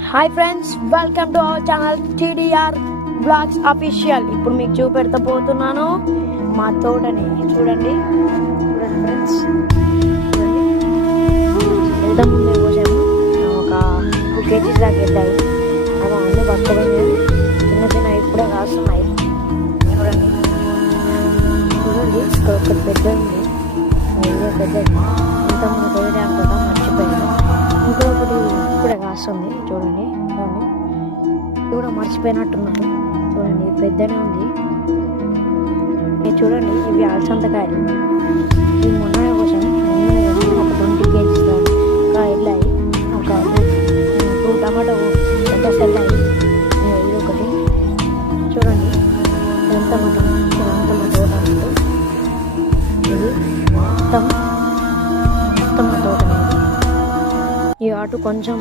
Hi friends, welcome to our channel TDR Vlogs official. ఇప్పుడు మీకు చూపెడతా పోతున్నాను మా తోటని. చూడండి ఫ్రెండ్స్, ఎంత ముందే పోసాము. ఒక 2 kgs దాకా వెళ్ళాయి. అవి అన్నీ బతకడం చిన్న చిన్న ఇప్పుడే కాస్తున్నాయి. చూడండి ఇక్కడ ఒకటి పెద్ద ఉంది, ఇదే పెద్దది. ఇంత ముందు పోయితే అనుకుంటా, మర్చిపోయాను. ఇంకొకటి ఇప్పుడే కాస్తుంది. చూడండి ఇది కూడా మర్చిపోయినట్టున్నారు. చూడండి పెద్దనే ఉంది. మీరు చూడండి, ఇవి అలసంతకాయలు. ఇవి మొన్ననే కోసం ఒక 20 kgs దాకా వెళ్ళాయి. ఒక 2 టమాటో పెద్ద వెళ్ళాయి. ఇది ఒకటి చూడండి, ఎంత మా తోట. ఇది మొత్తం మా తోట. ఈ ఆటు కొంచెం